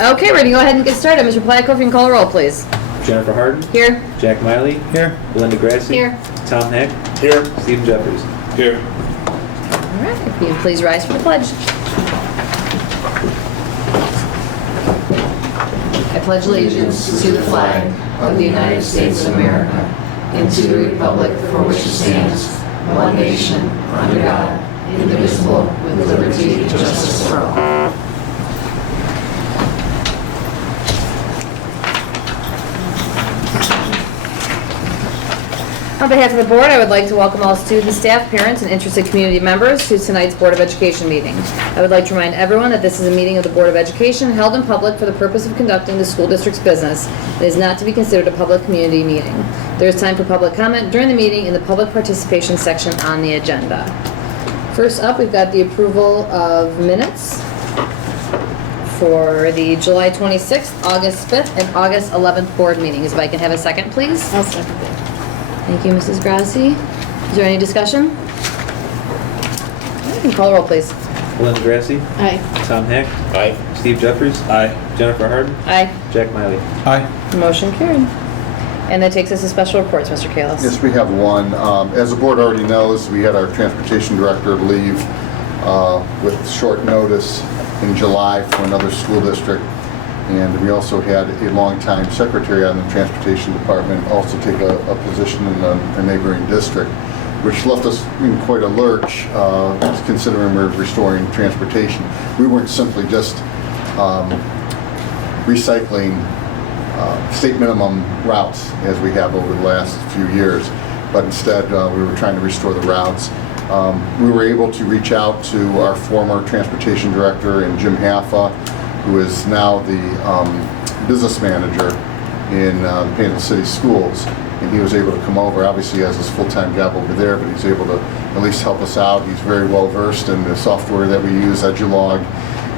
Okay, we're going to go ahead and get started. Mr. Plakoff, you can call a roll, please. Jennifer Harden. Here. Jack Miley. Here. Belinda Grassi. Here. Tom Heck. Here. Stephen Jeffers. Here. All right, if you please rise for the pledge. I pledge allegiance to the flag of the United States of America and to the republic for which it stands, one nation, under God, indivisible, with liberty and justice for all. On behalf of the board, I would like to welcome all students, staff, parents, and interested community members to tonight's Board of Education meeting. I would like to remind everyone that this is a meeting of the Board of Education held in public for the purpose of conducting the school district's business. It is not to be considered a public community meeting. There is time for public comment during the meeting in the public participation section on the agenda. First up, we've got the approval of minutes for the July 26th, August 5th, and August 11th board meetings. If I can have a second, please. I'll second it. Thank you, Mrs. Grassi. Is there any discussion? You can call a roll, please. Belinda Grassi. Aye. Tom Heck. Aye. Steve Jeffers. Aye. Jennifer Harden. Aye. Jack Miley. Aye. Motion carried. And that takes us to special reports, Mr. Kalis. Yes, we have one. As the board already knows, we had our transportation director leave with short notice in July for another school district. And we also had a longtime secretary on the transportation department also take a position in a neighboring district, which left us in quite a lurch considering we're restoring transportation. We weren't simply just recycling state minimum routes as we have over the last few years, but instead we were trying to restore the routes. We were able to reach out to our former transportation director and Jim Haffa, who is now the business manager in the Painesville City Schools, and he was able to come over. Obviously he has his full-time job over there, but he's able to at least help us out. He's very well versed in the software that we use, Edulog,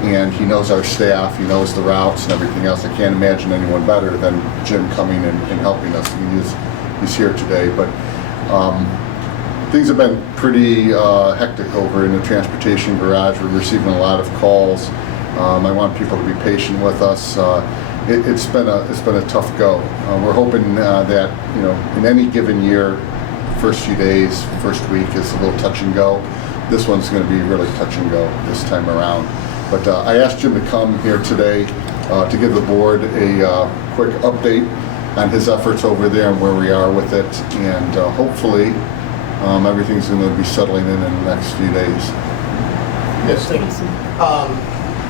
and he knows our staff, he knows the routes and everything else. I can't imagine anyone better than Jim coming and helping us. He's here today, but things have been pretty hectic over in the transportation garage. We're receiving a lot of calls. I want people to be patient with us. It's been a tough go. We're hoping that in any given year, first few days, first week is a little touch and go. This one's going to be really touch and go this time around. But I asked Jim to come here today to give the board a quick update on his efforts over there and where we are with it, and hopefully everything's going to be settling in the next few days. Yes, thank you.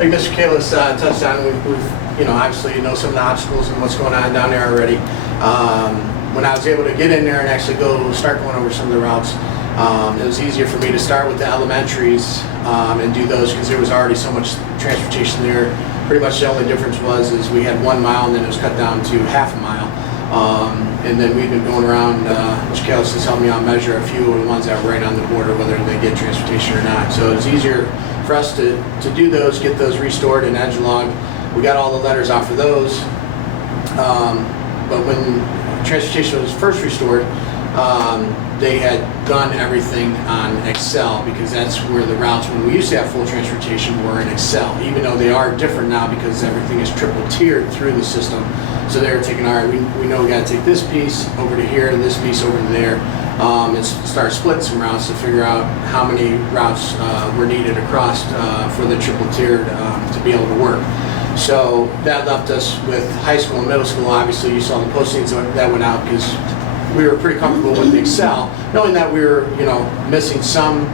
Like Mr. Kalis touched on, we've obviously some of the obstacles and what's going on down there already. When I was able to get in there and actually start going over some of the routes, it was easier for me to start with the elementaries and do those because there was already so much transportation there. Pretty much the only difference is we had 1 mile and then it was cut down to half a mile. And then we've been going around, Mr. Kalis has helped me out measure a few of the ones that were right on the border, whether they get transportation or not. So it's easier for us to do those, get those restored in Edulog. We got all the letters out for those. But when transportation was first restored, they had done everything on Excel because that's where the routes, when we used to have full transportation, were in Excel, even though they are different now because everything is triple tiered through the system. So they're taking, all right, we know we got to take this piece over to here and this piece over to there, and start splitting some routes to figure out how many routes were needed across for the triple tiered to be able to work. So that left us with high school and middle school. Obviously, you saw the postings that went out because we were pretty comfortable with the Excel, knowing that we were, missing some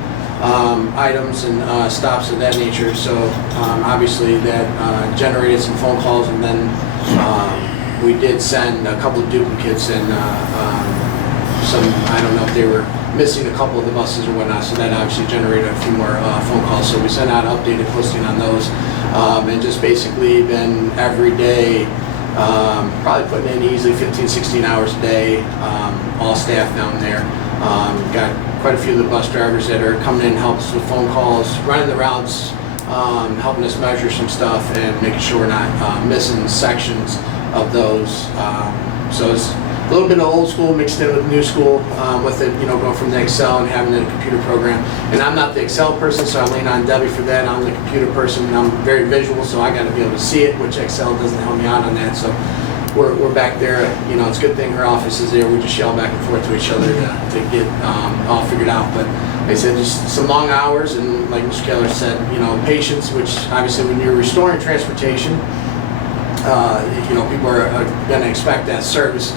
items and stops of that nature. So obviously that generated some phone calls, and then we did send a couple of duplicates and some, I don't know if they were missing a couple of the buses or whatnot, so that obviously generated a few more phone calls. So we sent out updated posting on those, and just basically been every day, probably putting in easily 15, 16 hours a day, all staff down there. Got quite a few of the bus drivers that are coming in and helping us with phone calls, running the routes, helping us measure some stuff and making sure we're not missing sections of those. So it's a little bit of old school mixed in with new school, with it, you know, going from the Excel and having the computer program. And I'm not the Excel person, so I lean on Debbie for that. I'm the computer person, and I'm very visual, so I got to be able to see it, which Excel doesn't help me out on that. So we're back there. You know, it's a good thing her office is there. We just yell back and forth to each other to get all figured out. But like I said, just some long hours, and like Mr. Keller said, you know, patience, which obviously when you're restoring transportation, you know, people are going to expect that service.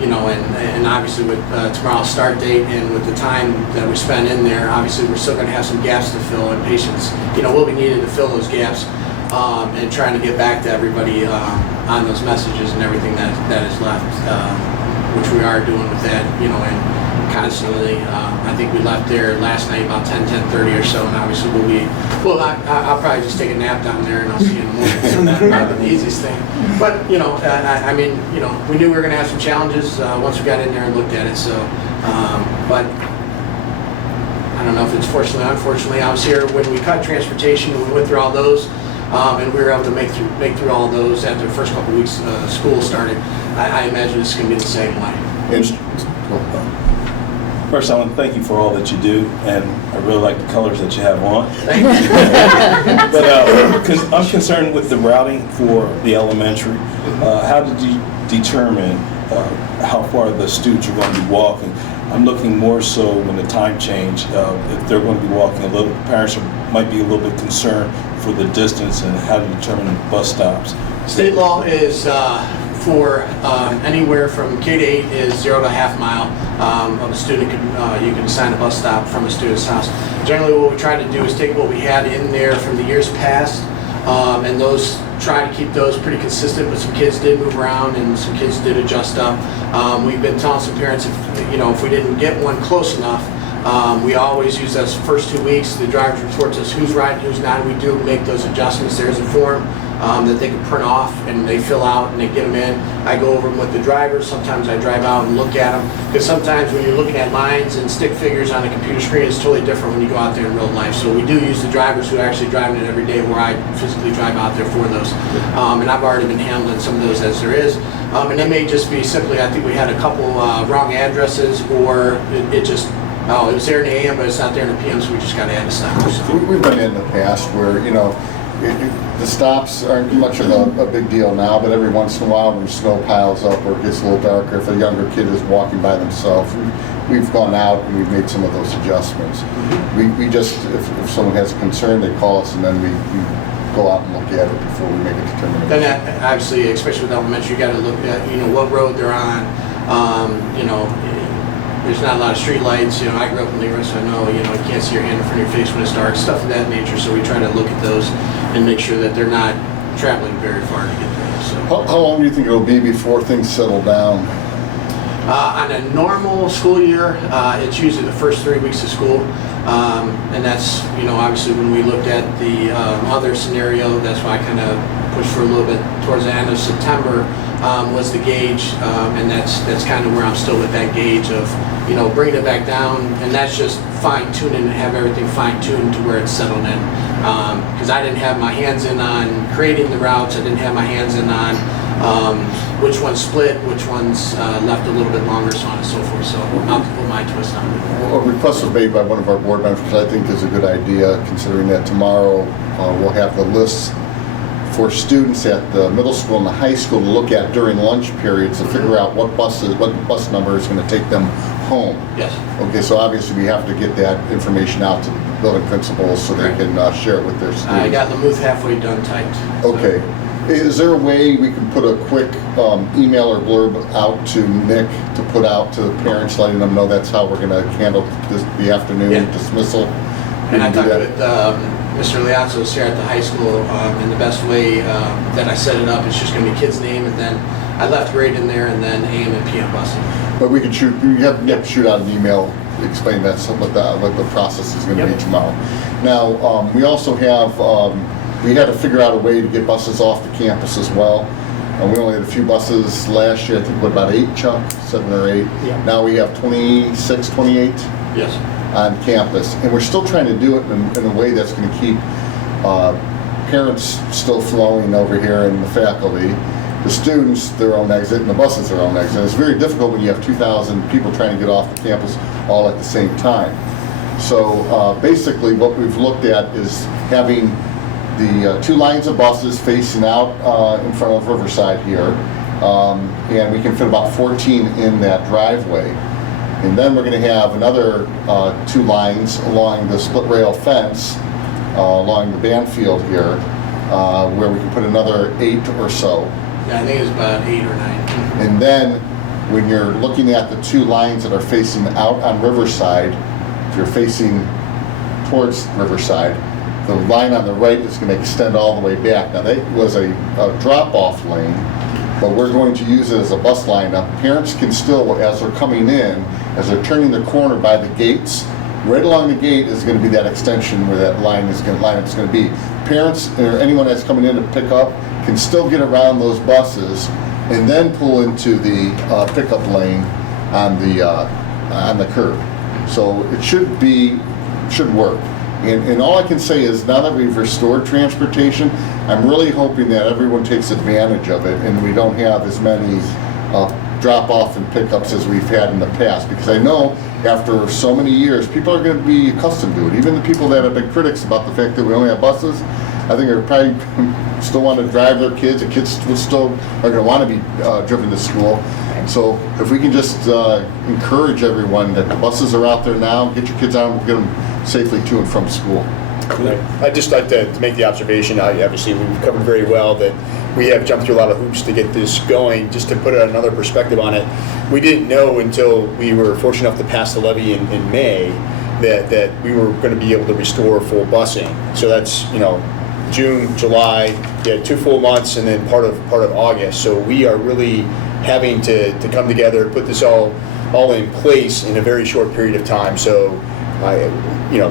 You know, and obviously with tomorrow's start date and with the time that we spend in there, obviously we're still going to have some gaps to fill, and patience, you know, will be needed to fill those gaps, and trying to get back to everybody on those messages and everything that is left, which we are doing with that, you know, and constantly. I think we left there last night about 10:30 or so, and obviously I'll probably just take a nap down there, and I'll see you in the morning. So that's probably the easiest thing. But you know, I mean, you know, we knew we were going to have some challenges once we got in there and looked at it. So, but I don't know if it's fortunately or unfortunately. I was here when we cut transportation, and we went through all those, and we were able to make through all those after the first couple of weeks school started. I imagine it's going to be the same way. First, I want to thank you for all that you do, and I really like the colors that you have on. Thank you. But I'm concerned with the routing for the elementary. How did you determine how far the students are going to be walking? I'm looking more so when the time change, if they're going to be walking a little, parents might be a little bit concerned for the distance and how to determine bus stops. State law is for anywhere from K to 8 is 0 to half mile of a student. You can assign a bus stop from a student's house. Generally, what we try to do is take what we had in there from the years past, and those try to keep those pretty consistent. But some kids did move around, and some kids did adjust up. We've been telling some parents, if we didn't get one close enough, we always use those first 2 weeks. The drivers report to us who's riding, who's not, and we do make those adjustments. There's a form that they can print off, and they fill out, and they get them in. I go over them with the drivers. Sometimes I drive out and look at them, because sometimes when you're looking at lines and stick figures on a computer screen, it's totally different when you go out there in real life. So we do use the drivers who are actually driving it every day, where I physically drive out there for those. And I've already been handling some of those as there is. And it may just be simply, I think we had a couple wrong addresses, or it just, it was there in the AM, but it's not there in the PM, so we just got to add a stop. So. We've been in the past where, the stops aren't much of a big deal now, but every once in a while when snow piles up or it gets a little darker, if a younger kid is walking by themselves, we've gone out and we've made some of those adjustments. We just, if someone has a concern, they call us, and then we go out and look at it before we make a determination. Then obviously, especially with elementary, you got to look at, what road they're on. There's not a lot of street lights. I grew up in Riverside, so I know, you can't see your hand in front of your face when it's dark, stuff of that nature. So we try to look at those and make sure that they're not traveling very far to get there. So. How long do you think it'll be before things settle down? On a normal school year, it's usually the first 3 weeks of school. And that's, obviously when we looked at the other scenario, that's why I kind of pushed for a little bit towards the end of September, was the gauge. And that's kind of where I'm still with that gauge of, bringing it back down. And that's just fine tuning and have everything fine tuned to where it's settled in. Because I didn't have my hands in on creating the routes. I didn't have my hands in on which ones split, which ones left a little bit longer, so on and so forth. So I'll put my twist on it. A request was made by one of our board members, which I think is a good idea, considering that tomorrow we'll have the lists for students at the middle school and the high school to look at during lunch periods to figure out what bus number is going to take them home. Yes. Okay, so obviously we have to get that information out to the building principals so they can share it with their students. I got the move halfway done typed. Okay. So. Is there a way we can put a quick email or blurb out to Nick to put out to the parents, letting them know that's how we're going to handle the afternoon dismissal? And I talked with Mr. Liazzo's here at the high school, and the best way that I set it up is just going to be kid's name, and then I left grade in there, and then AM and PM busing. But we can shoot. You have to shoot out an email explaining that what the process is going to be tomorrow. Now we also have. We had to figure out a way to get buses off the campus as well. We only had a few buses last year. I think about 8, Chuck, 7 or 8. Yeah. Now we have 26, 28. Yes. On campus, and we're still trying to do it in a way that's going to keep parents still flowing over here and the faculty, the students their own exit and the buses their own exit. It's very difficult when you have 2,000 people trying to get off the campus all at the same time. So basically what we've looked at is having the 2 lines of buses facing out in front of Riverside here, and we can fit about 14 in that driveway. And then we're going to have another 2 lines along the split rail fence along the band field here, where we can put another 8 or so. Yeah, I think it's about 8 or 9. And then when you're looking at the 2 lines that are facing out on Riverside, if you're facing towards Riverside, the line on the right is going to extend all the way back. Now that was a drop-off lane, but we're going to use it as a bus line. Now parents can still, as they're coming in, as they're turning the corner by the gates, right along the gate is going to be that extension where that line is going to be. Parents or anyone that's coming in to pick up can still get around those buses and then pull into the pickup lane on the curb. So it should work. And all I can say is now that we've restored transportation, I'm really hoping that everyone takes advantage of it and we don't have as many drop-off and pickups as we've had in the past. Because I know after so many years, people are going to be accustomed to it. Even the people that have been critics about the fact that we only have buses, I think are probably still want to drive their kids. The kids still are going to want to be driven to school. So if we can just encourage everyone that the buses are out there now, get your kids out and get them safely to and from school. I'd just like to make the observation, obviously we've covered very well that we have jumped through a lot of hoops to get this going. Just to put another perspective on it, we didn't know until we were fortunate enough to pass the levy in May that we were going to be able to restore full busing. So that's, June, July, you had 2 full months, and then part of August. So we are really having to come together, put this all in place in a very short period of time. So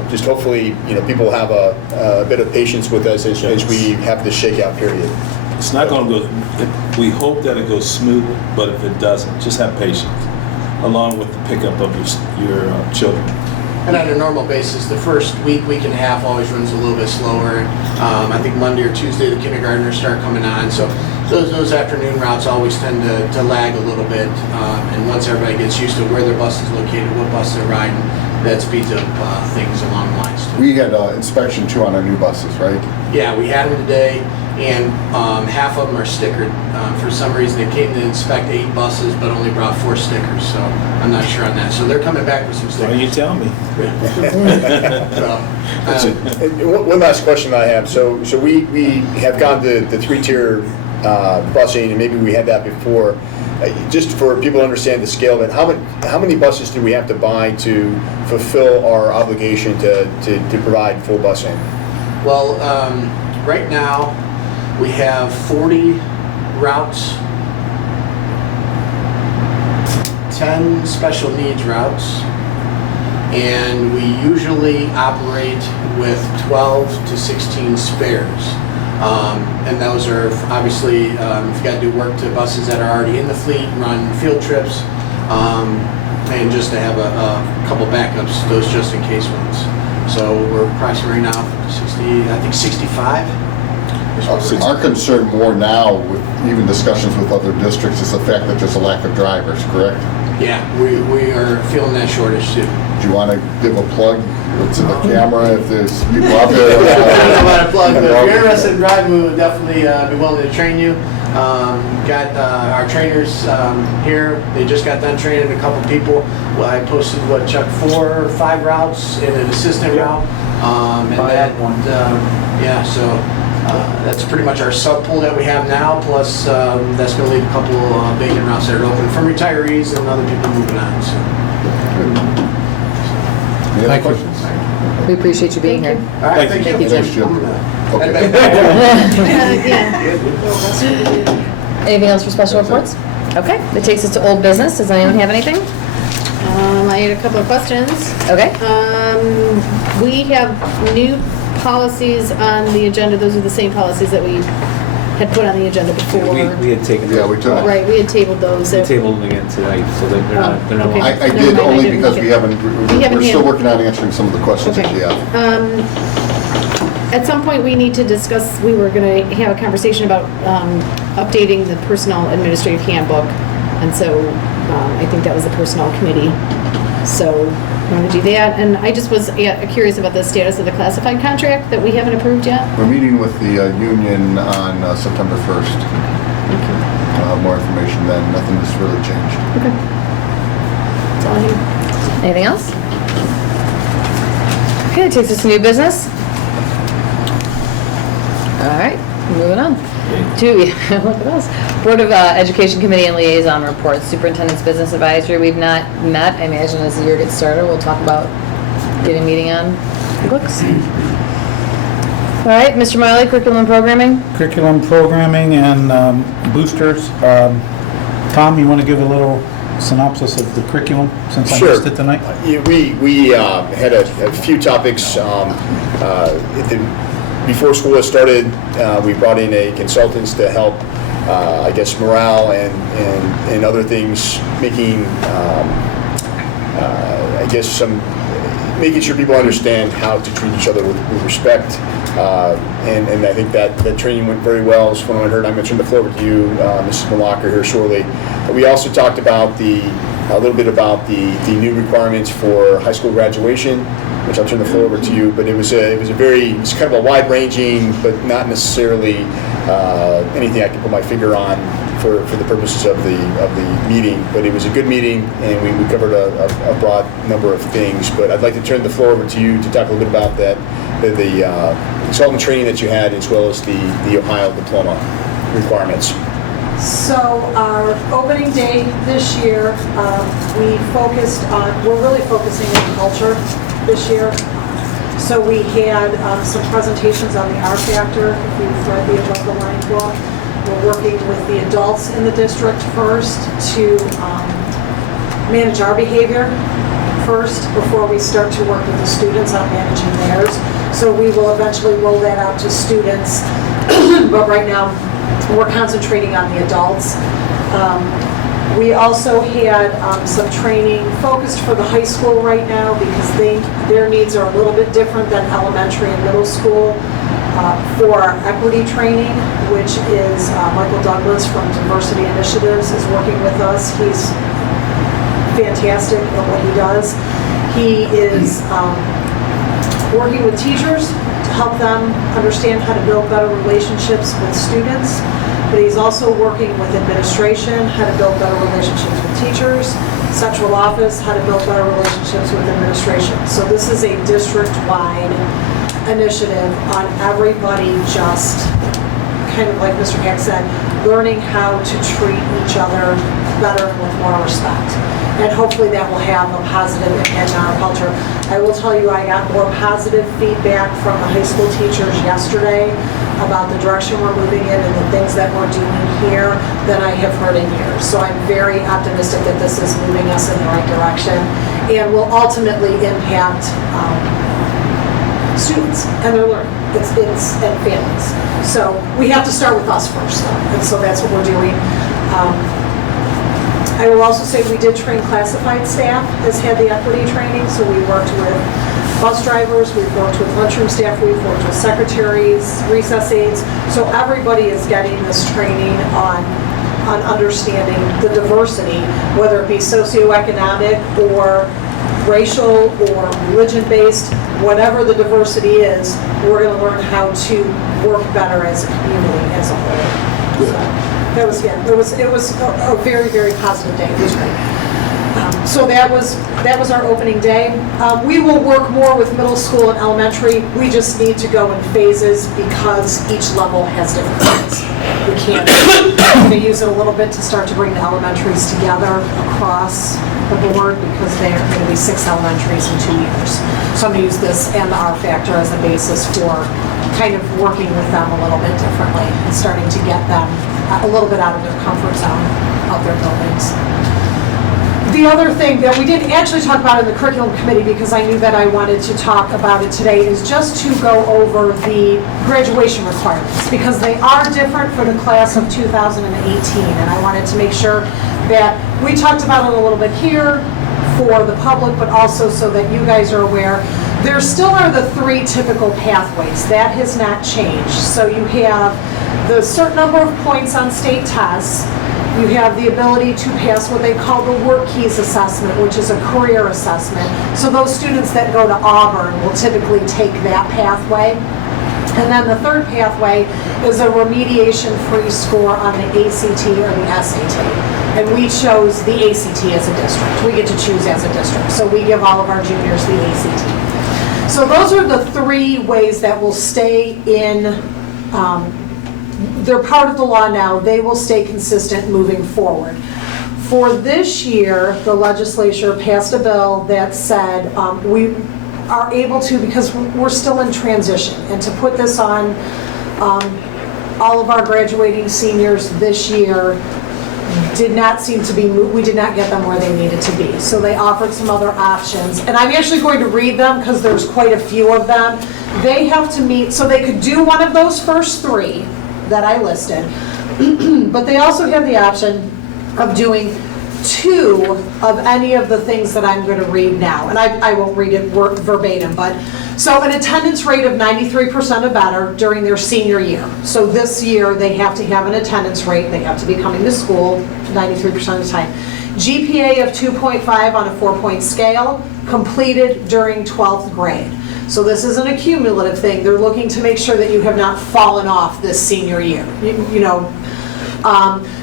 just hopefully, people have a bit of patience with us as we have this shakeout period. It's not going to go, we hope that it goes smooth, but if it doesn't, just have patience, along with the pickup of your children. And on a normal basis, the first week and a half always runs a little bit slower. I think Monday or Tuesday the kindergartners start coming on, so those afternoon routes always tend to lag a little bit. And once everybody gets used to where their bus is located, what bus they're riding, that speeds up things along the lines too. We had inspection too on our new buses, right? Yeah, we had them today, and half of them are stickered. For some reason, they came to inspect 8 buses, but only brought 4 stickers, so I'm not sure on that. So they're coming back with some Why don't you stickers. tell me? One last question I have. So we have gone to the 3-tier busing, and maybe we had that before. Just for people to understand the scale of it, how many buses do we have to buy to fulfill our obligation to provide full busing? Well, right now, we have 40 routes, 10 special needs routes, and we usually operate with 12 to 16 spares. And those are obviously, if you got to do work to buses that are already in the fleet, run field trips, and just to have a couple backups, those just in case ones. So we're approximately right now 65. Our concern more now, with even discussions with other districts, is the fact that there's a lack of drivers, correct? Yeah, we are feeling that shortage too. Do you want to give a plug to the camera if there's people out there? I don't know about a plug, but if you're interested in driving, we would definitely be willing to train you. Got our trainers here. They just got done training a couple people. Well, I posted, Chuck, 4 or 5 routes and an assistant route. So that's pretty much our sub pool that we have now, plus that's going to leave a couple vacant routes that are open from retirees and other people moving on. So. Any other questions? We appreciate you being here. All right, thank you. Thanks, Jim. Okay. Anything else for special reports? Okay, that takes us to old business. Does anyone have anything? I had a couple of questions. Okay. We have new policies on the agenda. Those are the same policies that we had put on the agenda before. We had taken. Yeah, we took. Right, we had tabled those. We tabled them again tonight, so that they're not. Okay. I Never did mind, I only didn't because look we're at- still We haven't working handled- on answering some of the questions that Okay. you have. At some point, we need to discuss, we were going to have a conversation about updating the personnel administrative handbook. And so I think that was the personnel committee. So we want to do that. And I just was curious about the status of the classified contract that we haven't approved yet. We're meeting with the union on September 1st. I'll have more information then. Nothing has really changed. Okay. That's all I need. Anything else? Okay, that takes us to new business. All right, moving on. Look at us. Board of Education Committee and Liaison Reports, Superintendent's Business Advisory. We've not met. I imagine as the year gets started, we'll talk about getting a meeting on the books. All right, Mr. Miley, curriculum and programming. Curriculum programming and boosters. Tom, you want to give a little synopsis of the curriculum since I missed it tonight? We had a few topics. Before school has started, we brought in a consultants to help, I guess, morale and other things, making, I guess, making sure people understand how to treat each other with respect. And I think that training went very well. So when I heard, I mentioned the floor with you, Mrs. Malacher here shortly. We also talked about a little bit about the new requirements for high school graduation, which I'll turn the floor over to you. But it's kind of a wide-ranging, but not necessarily anything I can put my finger on for the purposes of the meeting. But it was a good meeting, and we covered a broad number of things. But I'd like to turn the floor over to you to talk a little bit about that, the consultant training that you had, as well as the Ohio diploma requirements. So our opening day this year, we're really focusing on culture this year. So we had some presentations on the R factor. If you've read the Above the Line book, we're working with the adults in the district first to manage our behavior first before we start to work with the students on managing theirs. So we will eventually roll that out to students, but right now we're concentrating on the adults. We also had some training focused for the high school right now because their needs are a little bit different than elementary and middle school. For our equity training, which is Michael Douglas from Diversity Initiatives is working with us. He's fantastic at what he does. He is working with teachers to help them understand how to build better relationships with students. But he's also working with administration, how to build better relationships with teachers, central office, how to build better relationships with administration. So this is a district-wide initiative on everybody just kind of like Mr. Hack said, learning how to treat each other better and with more respect. And hopefully that will have a positive impact on our culture. I will tell you, I got more positive feedback from the high school teachers yesterday about the direction we're moving in and the things that we're doing here than I have heard in years. So I'm very optimistic that this is moving us in the right direction and will ultimately impact students and their learning, and families. So we have to start with us first, though, and so that's what we're doing. I will also say we did train classified staff, has had the equity training, so we worked with bus drivers, we've worked with lunchroom staff, we've worked with secretaries, recess aides, so everybody is getting this training on understanding the diversity, whether it be socioeconomic or racial or religion-based, whatever the diversity is, we're going to learn how to work better as a community as a whole. So that was, it was a very, very positive day. It was great. So that was our opening day. We will work more with middle school and elementary. We just need to go in phases because each level has different needs. We can't. We're going to use it a little bit to start to bring the elementaries together across the board because there are going to be 6 elementaries in 2 years. So I'm going to use this and the R factor as a basis for kind of working with them a little bit differently and starting to get them a little bit out of their comfort zone of their buildings. The other thing that we didn't actually talk about in the curriculum committee because I knew that I wanted to talk about it today is just to go over the graduation requirements because they are different for the class of 2018 and I wanted to make sure that we talked about it a little bit here for the public but also so that you guys are aware. There still are the 3 typical pathways. That has not changed. So you have the certain number of points on state tests. You have the ability to pass what they call the work keys assessment, which is a career assessment. So those students that go to Auburn will typically take that pathway. And then the third pathway is a remediation-free score on the ACT or the SAT. And we chose the ACT as a district. We get to choose as a district. So we give all of our juniors the ACT. So those are the 3 ways that will stay in, they're part of the law now. They will stay consistent moving forward. For this year, the legislature passed a bill that said we are able to, because we're still in transition, and to put this on all of our graduating seniors this year did not seem to be, we did not get them where they needed to be. So they offered some other options. And I'm actually going to read them because there's quite a few of them. They have to meet, so they could do one of those first 3 that I listed, but they also have the option of doing 2 of any of the things that I'm going to read now. And I won't read it verbatim, but so an attendance rate of 93% or better during their senior year. So this year they have to have an attendance rate, they have to be coming to school 93% of the time. GPA of 2.5 on a 4-point scale, completed during 12th grade. So this isn't a cumulative thing. They're looking to make sure that you have not fallen off this senior year.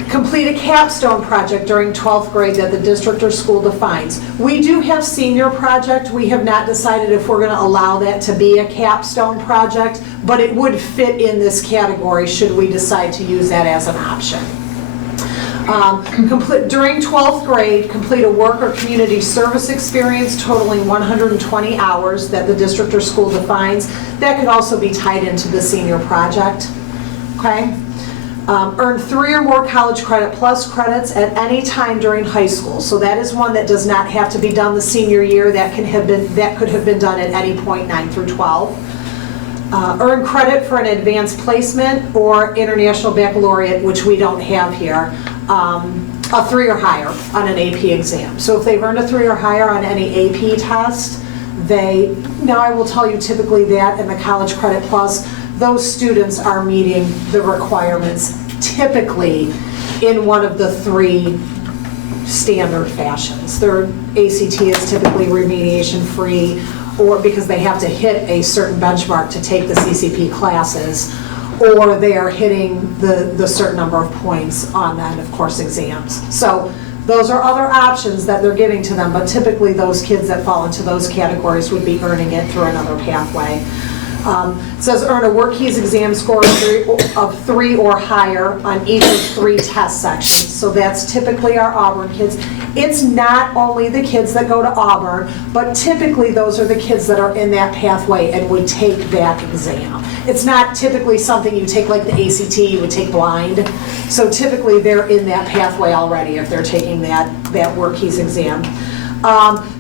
Complete a capstone project during 12th grade that the district or school defines. We do have senior project. We have not decided if we're going to allow that to be a capstone project, but it would fit in this category should we decide to use that as an option. During 12th grade, complete a work or community service experience totaling 120 hours that the district or school defines. That could also be tied into the senior project. Okay? Earn 3 or more college credit plus credits at any time during high school. So that is one that does not have to be done the senior year. That could have been done at any point 9 through 12. Earn credit for an advanced placement or international baccalaureate, which we don't have here. A 3 or higher on an AP exam. So if they've earned a 3 or higher on any AP test, now I will tell you typically that in the college credit plus, those students are meeting the requirements typically in one of the 3 standard fashions. Their ACT is typically remediation free, or because they have to hit a certain benchmark to take the CCP classes, or they are hitting the certain number of points on the end of course exams. So those are other options that they're giving to them, but typically those kids that fall into those categories would be earning it through another pathway. It says earn a work keys exam score of 3 or higher on each of 3 test sections. So that's typically our Auburn kids. It's not only the kids that go to Auburn, but typically those are the kids that are in that pathway and would take that exam. It's not typically something you take like the ACT, you would take blind. So typically they're in that pathway already if they're taking that work keys exam.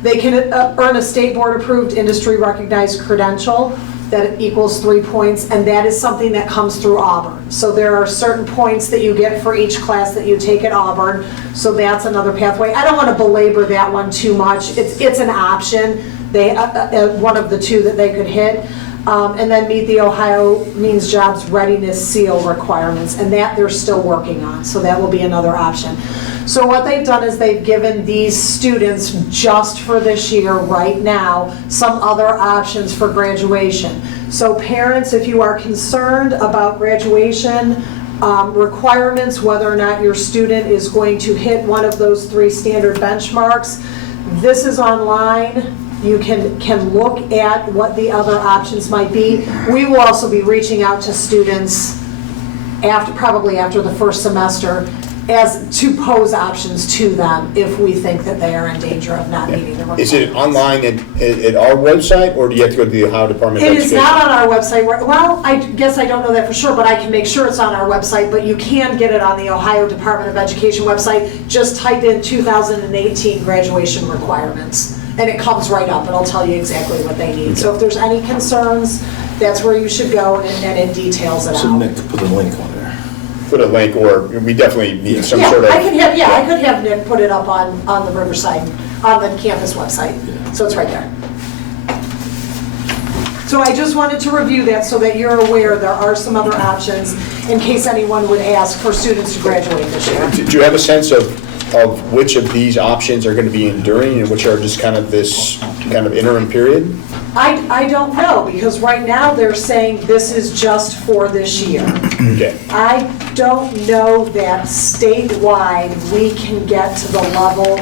They can earn a state board approved industry recognized credential that equals 3 points, and that is something that comes through Auburn. So there are certain points that you get for each class that you take at Auburn, so that's another pathway. I don't want to belabor that one too much. It's an option, one of the 2 that they could hit. And then meet the Ohio Means Jobs Readiness Seal requirements, and that they're still working on, so that will be another option. So what they've done is they've given these students, just for this year, right now, some other options for graduation. So parents, if you are concerned about graduation requirements, whether or not your student is going to hit one of those 3 standard benchmarks, this is online. You can look at what the other options might be. We will also be reaching out to students probably after the first semester to pose options to them if we think that they are in danger of not meeting the requirements. Is it online at our website, or do you have to go to the Ohio Department of Education? It is not on our website. Well, I guess I don't know that for sure, but I can make sure it's on our website, but you can get it on the Ohio Department of Education website. Just type in 2018 graduation requirements, and it comes right up. It'll tell you exactly what they need. So if there's any concerns, that's where you should go, and it details it out. So Nick, put a link on there. Put a link, or we definitely need some sort of... I could have Nick put it up on the Riverside, on the campus website. So it's right there. So I just wanted to review that so that you're aware there are some other options in case anyone would ask for students to graduate this year. Do you have a sense of which of these options are going to be enduring and which are just kind of this kind of interim period? I don't know, because right now they're saying this is just for this year. Okay. I don't know that statewide we can get to the level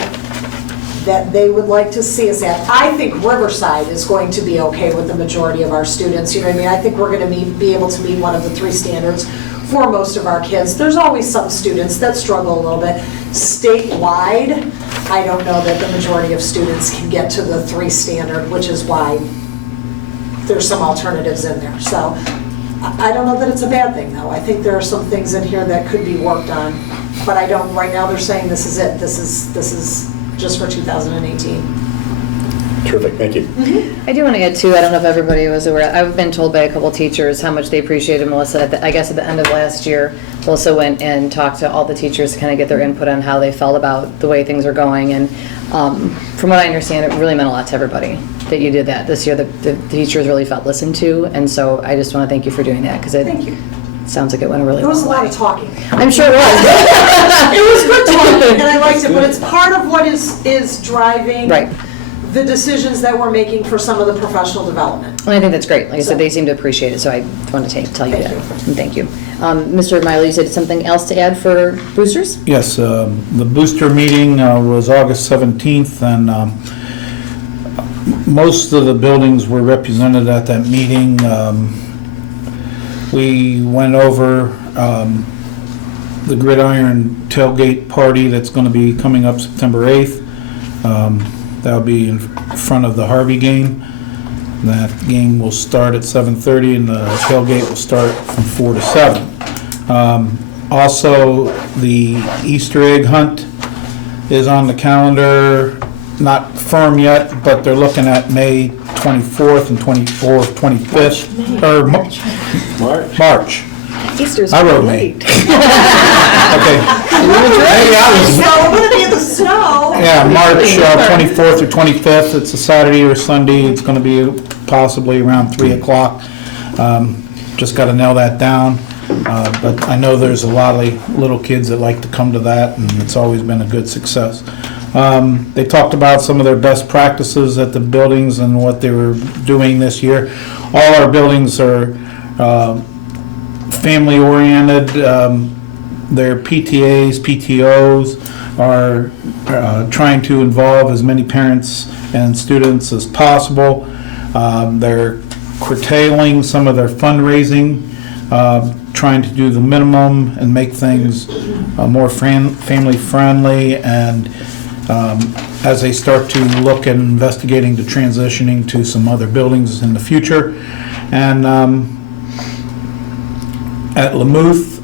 that they would like to see us at. I think Riverside is going to be okay with the majority of our students, you know what I mean? I think we're going to be able to meet one of the 3 standards for most of our kids. There's always some students that struggle a little bit. Statewide, I don't know that the majority of students can get to the 3 standard, which is why there's some alternatives in there. So I don't know that it's a bad thing, though. I think there are some things in here that could be worked on, but I don't, right now they're saying this is it. This is just for 2018. Terrific, thank you. I do want to add too, I don't know if everybody was aware, I've been told by a couple teachers how much they appreciated Melissa. I guess at the end of last year, Melissa went and talked to all the teachers to kind of get their input on how they felt about the way things are going. And from what I understand, it really meant a lot to everybody that you did that this year. The teachers really felt listened to. And so I just want to thank you for doing that, because Thank you. sounds like it went a really It was a long lot way. of talking. I'm sure it was. It was good talking, and I liked it, but it's part of what is driving Right. the decisions that we're making for some of the professional development. And I think that's great. Like I said, they seem to appreciate it, so I want to tell you Thank that. you. And thank you. Mr. Miley, you said something else to add for boosters? Yes, the booster meeting was August 17th, and most of the buildings were represented at that meeting. We went over the Gridiron tailgate party that's going to be coming up September 8th. That'll be in front of the Harvey game. That game will start at 7:30, and the tailgate will start from 4 to 7. Also, the Easter egg hunt is on the calendar, not firm yet, but they're looking at May 24th and 24th, 25th, or March. Easter's I wrote late. Okay. Maybe I was, So we're gonna be in the snow. yeah, March 24th or 25th. It's a Saturday or Sunday. It's going to be possibly around 3 o'clock. Just got to nail that down. But I know there's a lot of little kids that like to come to that, and it's always been a good success. They talked about some of their best practices at the buildings and what they were doing this year. All our buildings are family-oriented. Their PTAs, PTOs are trying to involve as many parents and students as possible. They're curtailing some of their fundraising, trying to do the minimum and make things more family-friendly, and as they start to look at investigating to transitioning to some other buildings in the future. And at Lamouth,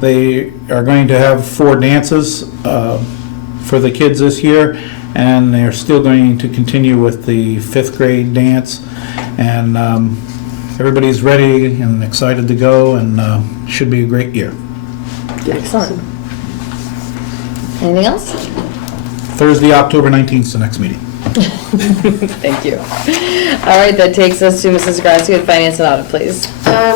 they are going to have 4 dances for the kids this year, and they're still going to continue with the 5th grade dance. And everybody's ready and excited to go, and should be a great year. Excellent. Anything else? Thursday, October 19th is the next meeting. Thank you. All right, that takes us to Mrs. Grassi at Finance and Audit, please.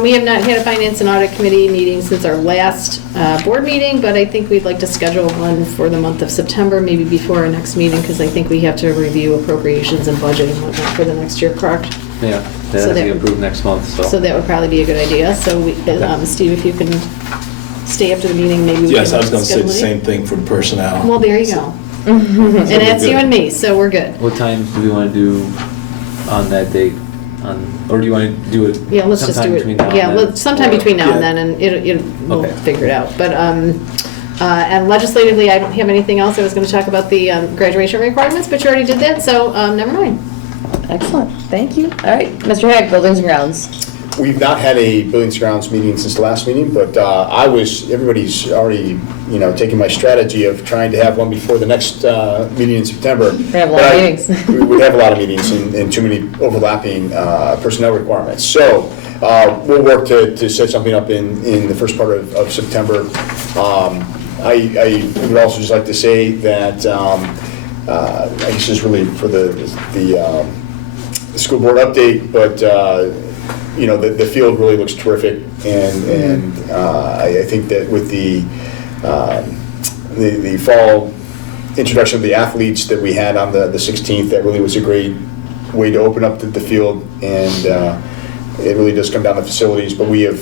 We have not had a Finance and Audit Committee meeting since our last board meeting, but I think we'd like to schedule one for the month of September, maybe before our next meeting, because I think we have to review appropriations and budget and whatnot for the next year, correct? Yeah, that So has to that be would- approved next month, so. So that would probably be a good idea. So, Steve, if you can stay after the meeting, maybe we can Yes, I was going to say the schedule it. same thing for personnel. Well, there you go. And that's you and me, so we're good. What time do we want to do on that date? Or do you want to do it Yeah, let's just sometime do it. between now and Yeah, then? sometime Or- between now and Yeah. then, and we'll Okay. figure it out. But, and legislatively, I don't have anything else. I was gonna talk about the graduation requirements, but you already did that, so, never mind. Excellent, thank you. All right, Mr. Hack, Buildings and Grounds. We've not had a Buildings and Grounds meeting since the last meeting, but everybody's already, taking my strategy of trying to have one before the next meeting in September. We have a lot of meetings. We would have a lot of meetings and too many overlapping personnel requirements. So we'll work to set something up in the first part of September. I would also just like to say that I guess just really for the school board update, but you know, the field really looks terrific, and I think that with the fall introduction of the athletes that we had on the 16th, that really was a great way to open up the field, and it really does come down to facilities, but we have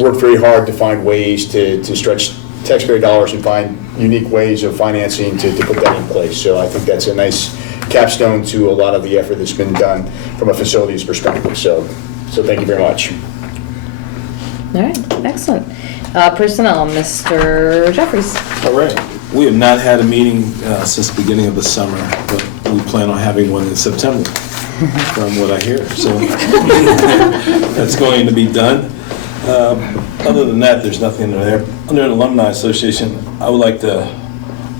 worked very hard to find ways to stretch taxpayer dollars and find unique ways of financing to put that in place. So I think that's a nice capstone to a lot of the effort that's been done from a facilities perspective. So thank you very much. All right, excellent. Personnel, Mr. Jeffries. All right. We have not had a meeting since the beginning of the summer, but we plan on having one in September, from what I hear. So that's going to be done. Other than that, there's nothing there. Under the Alumni Association, I would like to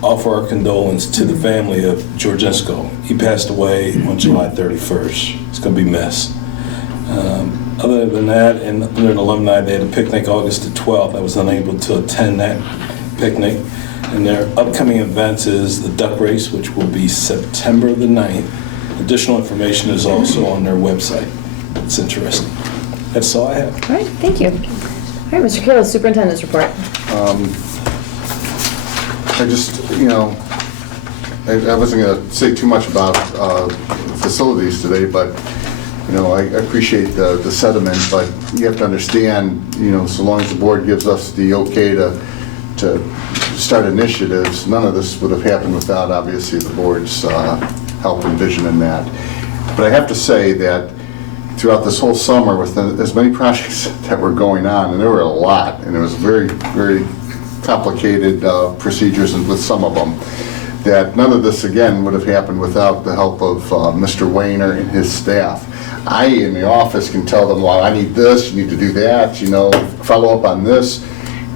offer our condolence to the family of Georgesco. He passed away on July 31st. It's going to be missed. Other than that, and under the alumni, they had a picnic August the 12th. I was unable to attend that picnic. And their upcoming events is the duck race, which will be September the 9th. Additional information is also on their website. It's interesting. That's all I have. All right, thank you. All right, Mr. Kalis, Superintendent's report. I just, you know, I wasn't going to say too much about facilities today, but, you know, I appreciate the sentiment, but you have to understand, you know, so long as the board gives us the okay to start initiatives, none of this would have happened without, obviously, the board's help and vision in that. But I have to say that throughout this whole summer, with as many projects that were going on, and there were a lot, and it was very, very complicated procedures and with some of them, that none of this, again, would have happened without the help of Mr. Wayner and his staff. I, in the office, can tell them, well, I need this, you need to do that, you know, follow up on this.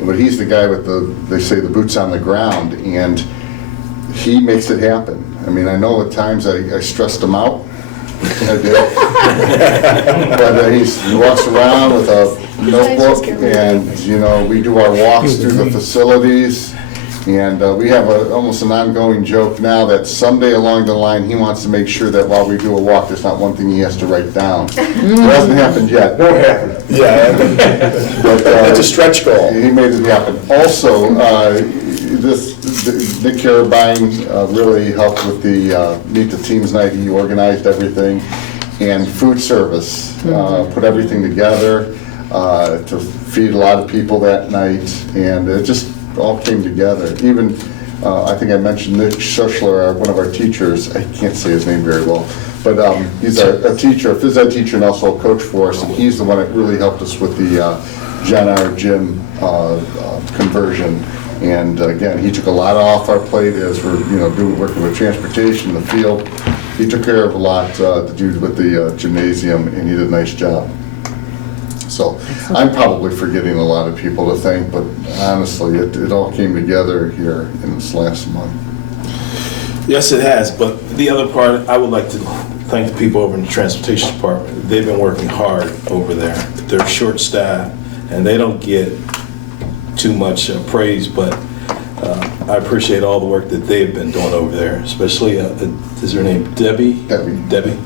But he's the guy with they say, the boots on the ground, and he makes it happen. I mean, I know at times I stressed him out. I did. But he walks around with a notebook, and, you know, we do our walks through the facilities. And we have almost an ongoing joke now that someday along the line, he wants to make sure that while we do a walk, there's not one thing he has to write down. It hasn't happened yet. Won't happen. Yeah. But, it's a stretch goal. He made it happen. Also, Nick Carabine really helped with the Meet the Teams night. He organized everything. And food service, put everything together to feed a lot of people that night. And it just all came together. Even, I think I mentioned Nick Schuschler, one of our teachers. I can't say his name very well, but he's a teacher, a phys ed teacher, and also a coach for us. And he's the one that really helped us with the John R. Gym conversion. And again, he took a lot off our plate as we're, you know, working with transportation, the field. He took care of a lot to do with the gymnasium, and he did a nice job. So I'm probably forgetting a lot of people to thank, but honestly, it all came together here in this last month. Yes, it has, but the other part, I would like to thank the people over in the transportation department. They've been working hard over there. They're short-staffed, and they don't get too much praise, but I appreciate all the work that they've been doing over there, especially, is her name Debbie? Debbie.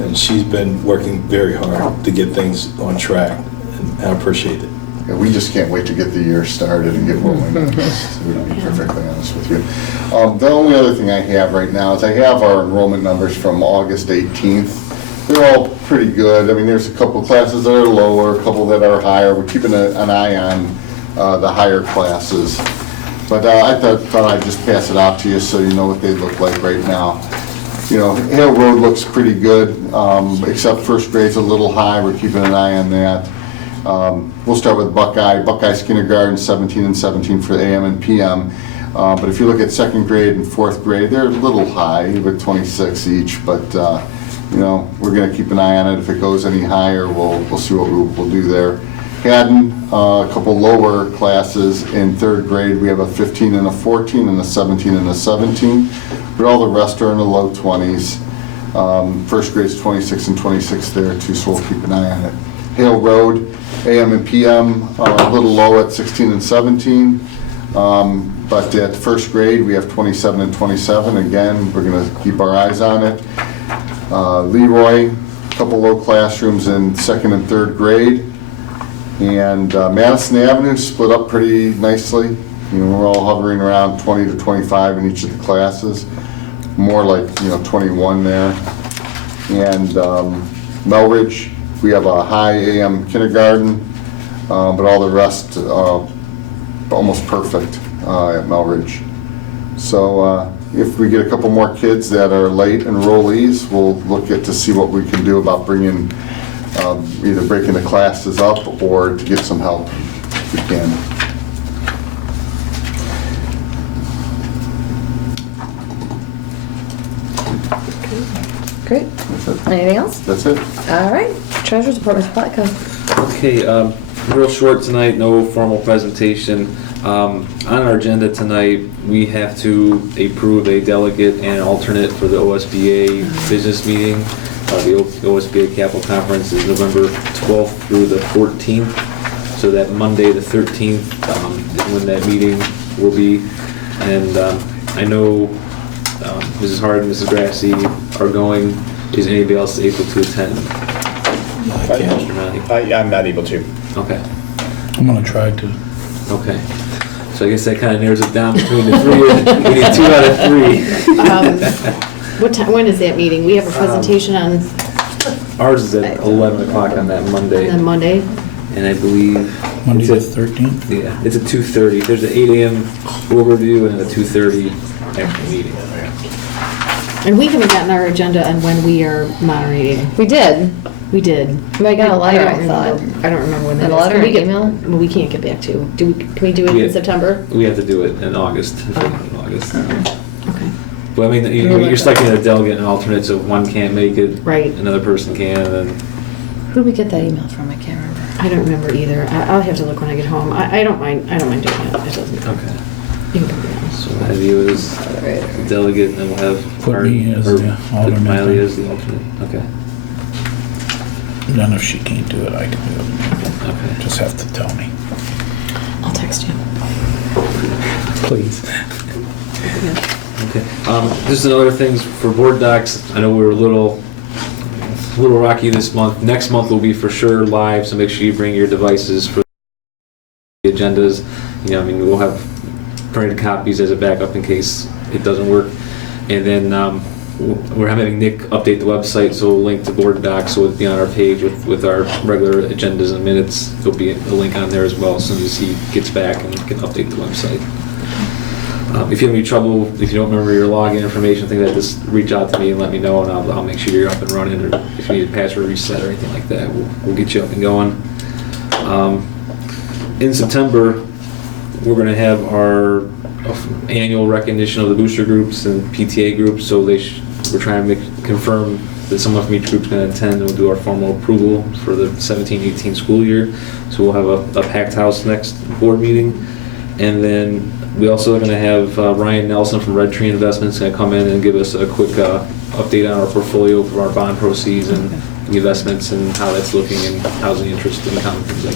And she's been working very hard to get things on track, and I appreciate it. Yeah, we just can't wait to get the year started and get rolling. To be perfectly honest with you. The only other thing I have right now is I have our enrollment numbers from August 18th. They're all pretty good. I mean, there's a couple classes that are lower, a couple that are higher. We're keeping an eye on the higher classes. But I thought I'd just pass it out to you so you know what they look like right now. You know, Hale Road looks pretty good, except first grade's a little high. We're keeping an eye on that. We'll start with Buckeye. Buckeye's kindergarten, 17 and 17 for AM and PM. But if you look at second grade and fourth grade, they're a little high with 26 each. But, you know, we're going to keep an eye on it. If it goes any higher, we'll see what we'll do there. Haddon, a couple lower classes in third grade. We have a 15 and a 14 and a 17 and a 17. But all the rest are in the low 20s. First grade's 26 and 26 there too, so we'll keep an eye on it. Hale Road, AM and PM, a little low at 16 and 17. But at first grade, we have 27 and 27. Again, we're going to keep our eyes on it. Leroy, couple low classrooms in second and third grade. And Madison Avenue split up pretty nicely. You know, we're all hovering around 20 to 25 in each of the classes. More like, 21 there. And Melridge, we have a high AM kindergarten, but all the rest almost perfect at Melridge. So if we get a couple more kids that are late enrollees, we'll look at to see what we can do about bringing, either breaking the classes up or to get some help if we can. Great. That's it. Anything else? That's it. All right. Treasurer's Report, Mr. Platka. Okay, real short tonight, no formal presentation. On our agenda tonight, we have to approve a delegate and alternate for the OSBA business meeting. The OSBA Capital Conference is November 12th through the 14th. So that Monday, the 13th, is when that meeting will be. And I know Mrs. Hard and Mrs. Grassi are going. Is anybody else able to attend? Mr. Manley? I'm not able to. Okay. I'm gonna try to. Okay. So I guess that kind of narrows it down between the three. We need 2 out of 3. What time, when is that meeting? We have a presentation on Ours is at 11 o'clock on that Monday. Monday. And I believe Monday the it's at, 13th? yeah, it's at 2:30. There's an 8 a.m. overview and a 2:30 actual meeting. And we haven't gotten our agenda on when we are moderating. We did. We did. I got a letter, I don't thought. remember- I don't remember when that A is. letter Can we or get- email? Well, we can't get back to. Can we do it Yeah. in September? We have to do it in August. In August. Okay. But I mean, you're selecting a delegate and alternate, so if one can't make it, Right. another person can, and Who did we get that email from? I can't remember. I don't remember either. I'll have to look when I get home. I don't mind doing it. It doesn't. okay. You can come down. So I have you as the delegate, and we'll have Put me as or the put alternate. Miley as the alternate. Okay. Then if she can't do it, I can do it. Okay. Just have to tell me, I'll text you. please. Okay. Just another things for board docs. I know we were a little rocky this month. Next month will be for sure live, so make sure you bring your devices for the agendas. I mean, we'll have printed copies as a backup in case it doesn't work. And then we're having Nick update the website, so we'll link to board docs, so it'll be on our page with our regular agendas and minutes. There'll be a link on there as well as soon as he gets back and can update the website. If you have any trouble, if you don't remember your login information, things like that, just reach out to me and let me know, and I'll make sure you're up and running. Or if you need a password reset or anything like that, we'll get you up and going. In September, we're going to have our annual recognition of the booster groups and PTA groups. So we're trying to confirm that someone from each group is going to attend, and we'll do our formal approval for the 17-18 school year. So we'll have a packed house next board meeting, and then we also are going to have Ryan Nelson from Red Tree Investments going to come in and give us a quick update on our portfolio for our bond proceeds and the investments and how that's looking and housing interest income, things like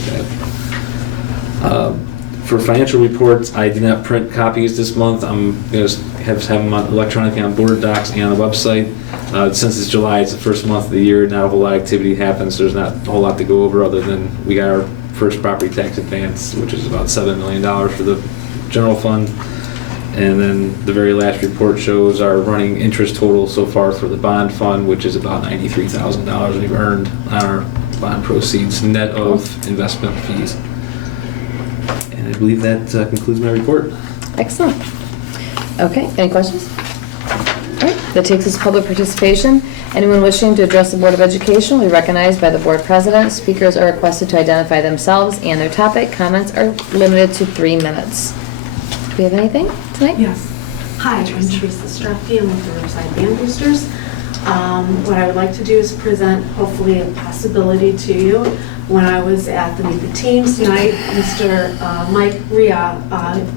that. For financial reports, I did not print copies this month. I'm going to have them electronically on board docs and on the website. Since it's July, it's the first month of the year, not a whole lot of activity happens, so there's not a whole lot to go over other than we got our first property tax advance, which is about $7 million for the general fund. And then the very last report shows our running interest total so far for the bond fund, which is about $93,000 we've earned on our bond proceeds, net of investment fees. And I believe that concludes my report. Excellent. Okay, any questions? All right, that takes us to public participation. Anyone wishing to address the Board of Education will be recognized by the Board President. Speakers are requested to identify themselves and their topic. Comments are limited to 3 minutes. Do we have anything tonight? Yes. Hi, I'm Teresa Strefke. I'm with the Riverside Band Boosters. What I would like to do is present, hopefully, a possibility to you. When I was at the Meet the Teams tonight, Mr. Mike Ria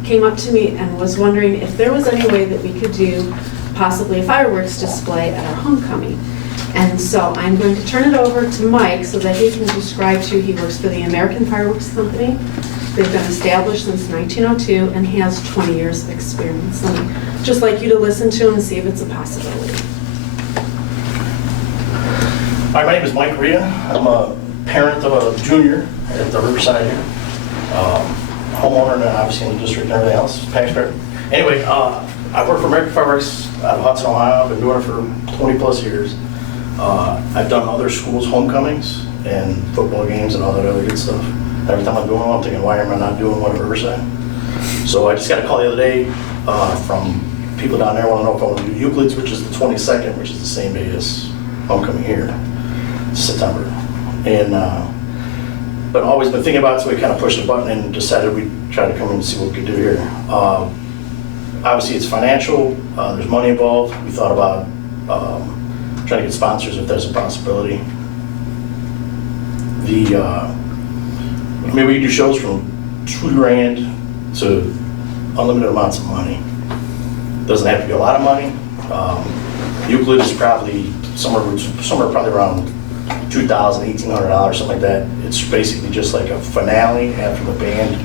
came up to me and was wondering if there was any way that we could do possibly a fireworks display at our homecoming. And so I'm going to turn it over to Mike so that he can describe to you. He works for the American Fireworks Company. They've been established since 1902 and he has 20 years of experience. And I'd just like you to listen to him and see if it's a possibility. Hi, my name is Mike Rhea. I'm a parent of a junior at the Riverside here. Homeowner and obviously in the district and everything else, taxpayer. Anyway, I work for American Fireworks out of Hudson, Ohio. I've been doing it for 20 plus years. I've done other schools' homecomings and football games and all that other good stuff. Every time I'm doing one, I'm thinking, why am I not doing one at Riverside? So I just got a call the other day from people down there want to know if I want to do Euclid's, which is the 22nd, which is the same day as homecoming here, September. And but always been thinking about it, so we kind of pushed the button and decided we'd try to come in and see what we could do here. Obviously, it's financial. There's money involved. We thought about trying to get sponsors if there's a possibility. Maybe we could do shows from $2,000 to unlimited amounts of money. Doesn't have to be a lot of money. Euclid is probably somewhere probably around $2,000, $1,800, something like that. It's basically just like a finale after the band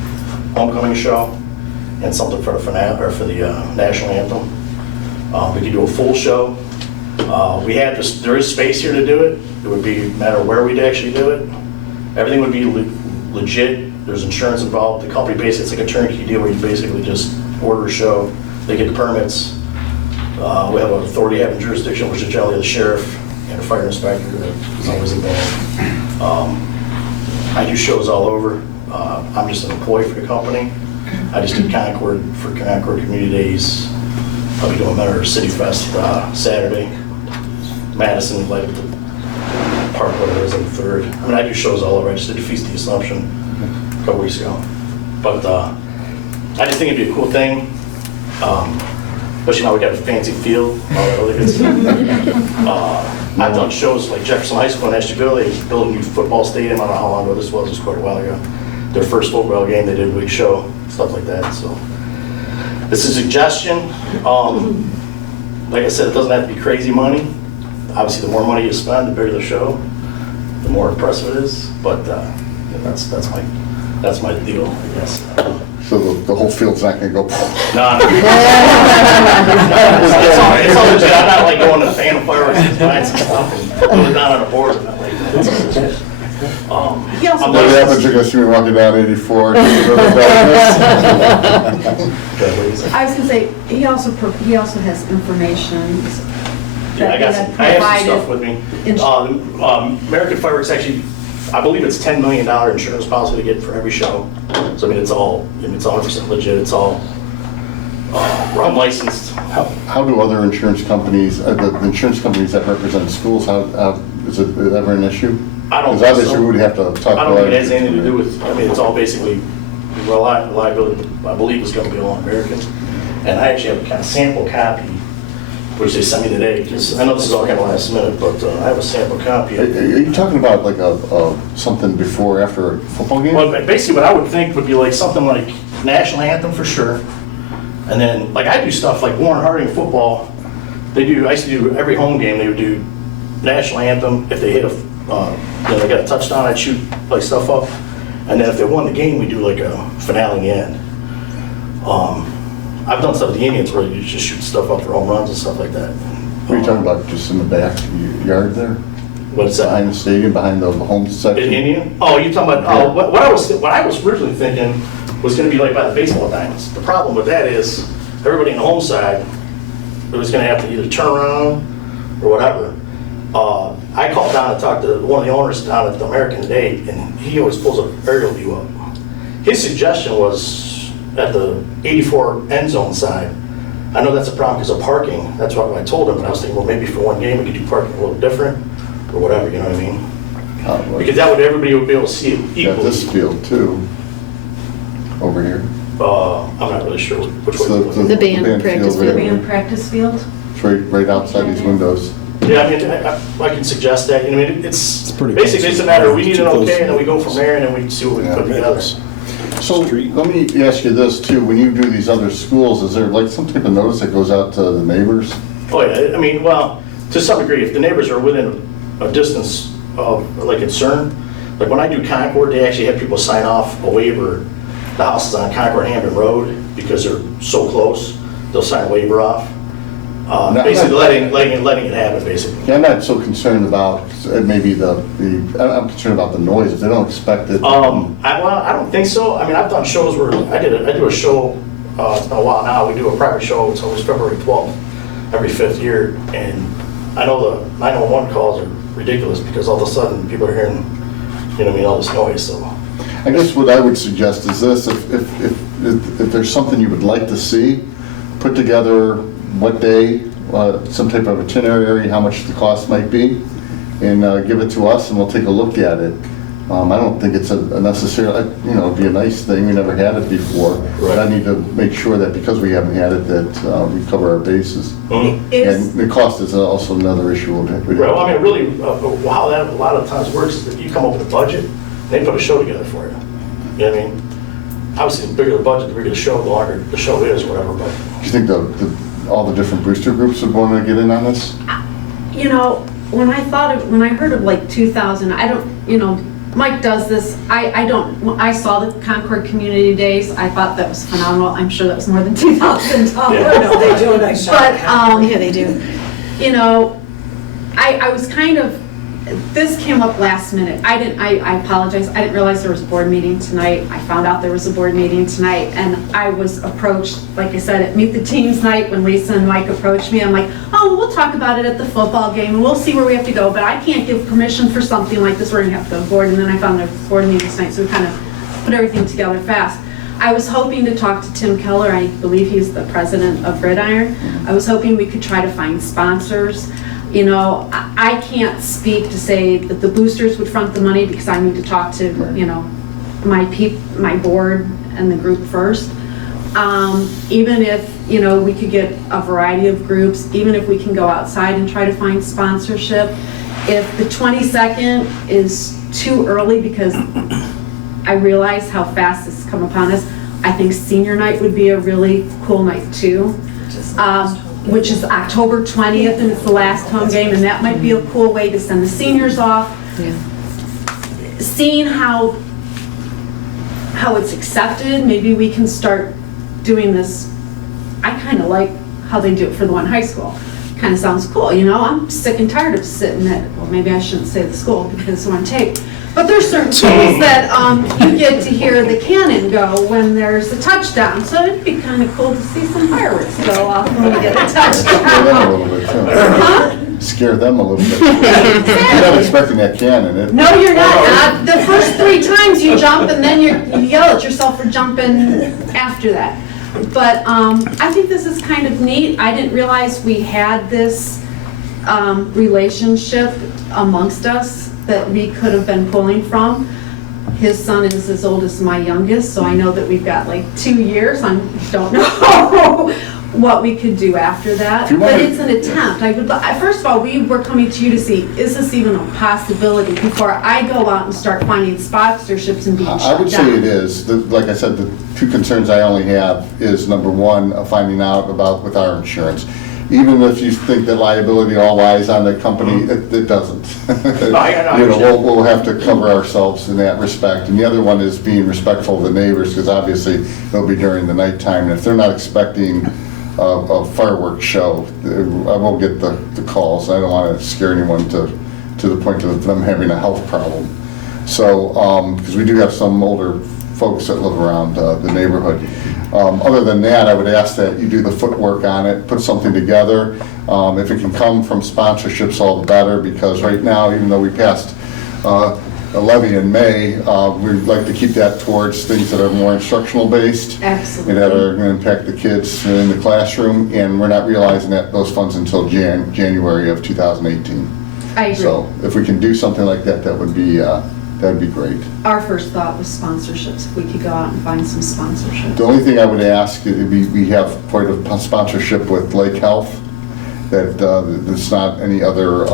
homecoming show, and something for the finale or for the national anthem. We could do a full show. We have this. There is space here to do it. It would be a matter of where we'd actually do it. Everything would be legit. There's insurance involved. The company basically, it's like a turnkey deal where you basically just order a show. They get the permits. We have an authority having jurisdiction, which is generally the sheriff and a fire inspector that is always involved. I do shows all over. I'm just an employee for the company. I just did Concord for Concord Community Days. I'll be doing another City Fest Saturday. Madison, like the park where it is on the 3rd. I mean, I do shows all over. I just did Feast of the Assumption a couple weeks ago. But I just think it'd be a cool thing. Especially now we got a fancy field, all that other good stuff. I've done shows like Jefferson High School in Ashtabula. They built a new football stadium. I don't know how long ago this was. It was quite a while ago. Their first football game, they did a big show, stuff like that. So it's a suggestion. Like I said, it doesn't have to be crazy money. Obviously, the more money you spend, the bigger the show, the more impressive it is. But that's my deal, I guess. So the whole field's not gonna go. No. It's all legit. I'm not like going to fan fireworks and buying some stuff and putting it down on a board. Not like that. It's all legit. What happens? You're gonna see me walking down 84. I was gonna say, he also has information. Yeah, I have some stuff with me. American Fireworks actually, I believe it's $10 million insurance policy to get for every show. So I mean, it's 100% legit. It's all I'm licensed. How do other insurance companies, the insurance companies that represent schools, is it ever an issue? I don't. Because obviously we would have to talk. I don't think it has anything to do with. I mean, it's all basically liability. I believe is going to be all American. And I actually have a kind of sample copy, which they sent me today, because I know this is all kind of last minute, but I have a sample copy. Are you talking about like something before or after a football game? Well, basically what I would think would be like something like national anthem for sure. And then, like I do stuff like Warren Harding football. I used to do every home game, they would do national anthem. If they hit they got a touchdown, I'd shoot like stuff up. And then if they won the game, we do like a finale in the end. I've done stuff with the Indians where you just shoot stuff up for home runs and stuff like that. What are you talking about, just in the back yard there? What's that? Behind the stadium, behind the home section? In Indian? Oh, you're talking about, what I was originally thinking was gonna be like by the baseball diamonds. The problem with that is, everybody on the home side was gonna have to either turn around or whatever. I called down and talked to one of the owners down at the American today, and he always pulls an aerial view up. His suggestion was at the 84 end zone side. I know that's a problem because of parking. That's what I told him, and I was thinking, well, maybe for one game we could do parking a little different or whatever, you know what I mean? Because that would, everybody would be able to see it equally. Got this field too, over here. I'm not really sure which way. The band practice field. field. Band practice field? It's right outside these windows. Yeah, I mean, I can suggest that. You know, I mean, it's pretty basically close. it's a matter of we need Too an close. okay, and then we go from there, and then we see what we can put together. So let me ask you this too, when you do these other schools, is there like some type of notice that goes out to the neighbors? Oh yeah, I mean, well, to some degree, if the neighbors are within a distance of like concern, like when I do Concord, they actually have people sign off a waiver. The house is on Concord Hampton Road because they're so close. They'll sign a waiver off. basically letting it happen, basically. Yeah, I'm not so concerned about maybe I'm concerned about the noise. If they don't expect it. I don't think so. I mean, I've done shows where I do a show, it's been a while now, we do a private show, it's always February 12th, every 5th year, and I know the 911 calls are ridiculous because all of a sudden people are hearing, you know what I mean, all this noise, so. I guess what I would suggest is this, if there's something you would like to see, put together what day, some type of itinerary, how much the cost might be, and give it to us and we'll take a look at it. I don't think it's a necessary, it'd be a nice thing, we never had it before. But I need to make sure that because we haven't had it, that we cover our bases. And the cost is also another issue. Well, I mean, really, how that a lot of times works is that you come up with a budget, they put a show together for you. You know what I mean? Obviously, the bigger the budget, the bigger the show, the longer the show is, or whatever. But do you think all the different booster groups would want to get in on this? You know, when I heard of like 2,000, I don't, Mike does this. I saw the Concord Community Days. I thought that was phenomenal. I'm sure that was more than $2,000. Yeah. No, they do a nice job. But, Yeah, they do. I was kind of, this came up last minute. I apologize. I didn't realize there was a board meeting tonight. I found out there was a board meeting tonight, and I was approached, like I said, at Meet the Teams night when Lisa and Mike approached me. I'm like, oh, we'll talk about it at the football game, and we'll see where we have to go, but I can't give permission for something like this. We're gonna have to go to board, and then I found there was a board meeting tonight, so we kind of put everything together fast. I was hoping to talk to Tim Keller. I believe he's the president of Gridiron. I was hoping we could try to find sponsors. I can't speak to say that the boosters would front the money because I need to talk to, my board and the group first. Even if, we could get a variety of groups, even if we can go outside and try to find sponsorship. If the 22nd is too early, because I realize how fast this has come upon us, I think senior night would be a really cool night too. Which is October 20th, and it's the last home game, and that might be a cool way to send the seniors off. Yeah. Seeing how it's accepted, maybe we can start doing this. I kind of like how they do it for the one high school. Kind of sounds cool, I'm sick and tired of sitting at, well, maybe I shouldn't say the school because it's on tape. But there's certain schools that you get to hear the cannon go when there's a touchdown. So it'd be kind of cool to see some fireworks go off when we get a touchdown. Scare them a little bit. You're not expecting that cannon. No, you're not. The first 3 times you jump, and then you yell at yourself for jumping after that. But I think this is kind of neat. I didn't realize we had this relationship amongst us that we could have been pulling from. His son is as old as my youngest, so I know that we've got like 2 years. I don't know what we could do after that, but it's an attempt. First of all, we were coming to you to see, is this even a possibility before I go out and start finding sponsorships and being shut down? I would say it is. Like I said, the 2 concerns I only have is number 1, finding out about with our insurance. Even if you think that liability all lies on the company, it doesn't. We'll have to cover ourselves in that respect. And the other one is being respectful of the neighbors, because obviously it'll be during the nighttime. And if they're not expecting a fireworks show, I won't get the calls. I don't want to scare anyone to the point of them having a health problem. So, because we do have some older folks that live around the neighborhood. Other than that, I would ask that you do the footwork on it, put something together. If it can come from sponsorships, all the better, because right now, even though we passed a levy in May, we'd like to keep that towards things that are more instructional based. Absolutely. And that are going to impact the kids in the classroom, and we're not realizing those funds until January of 2018. I agree. So if we can do something like that, that would be great. Our first thought was sponsorships. If we could go out and find some sponsorships. The only thing I would ask, we have quite a sponsorship with Lake Health, that there's not any other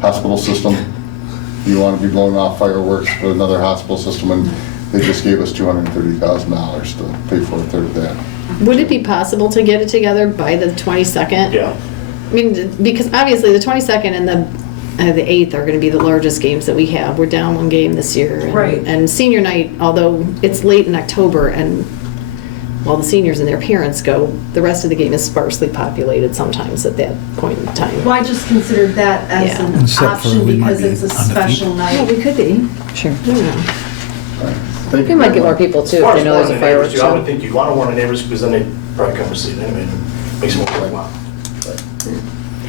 hospital system. You want to be blowing off fireworks for another hospital system, and they just gave us $230,000 to pay for a third of that. Would it be possible to get it together by the 22nd? Yeah. I mean, because obviously the 22nd and the 8th are going to be the largest games that we have. We're down 1 game this year. Right. And senior night, although it's late in October, and while the seniors and their parents go, the rest of the game is sparsely populated sometimes at that point in time. Well, I just considered that as Yeah. an Except for option we might because be it's a undefeated. special Yeah, night. we could be. Sure. Yeah. Thank We you might very get more much. people too As far if as they know there's a warning the neighbors, fireworks I would show. think you'd want to warn the neighbors because then they'd probably come to see it anyway. And it makes it more worthwhile.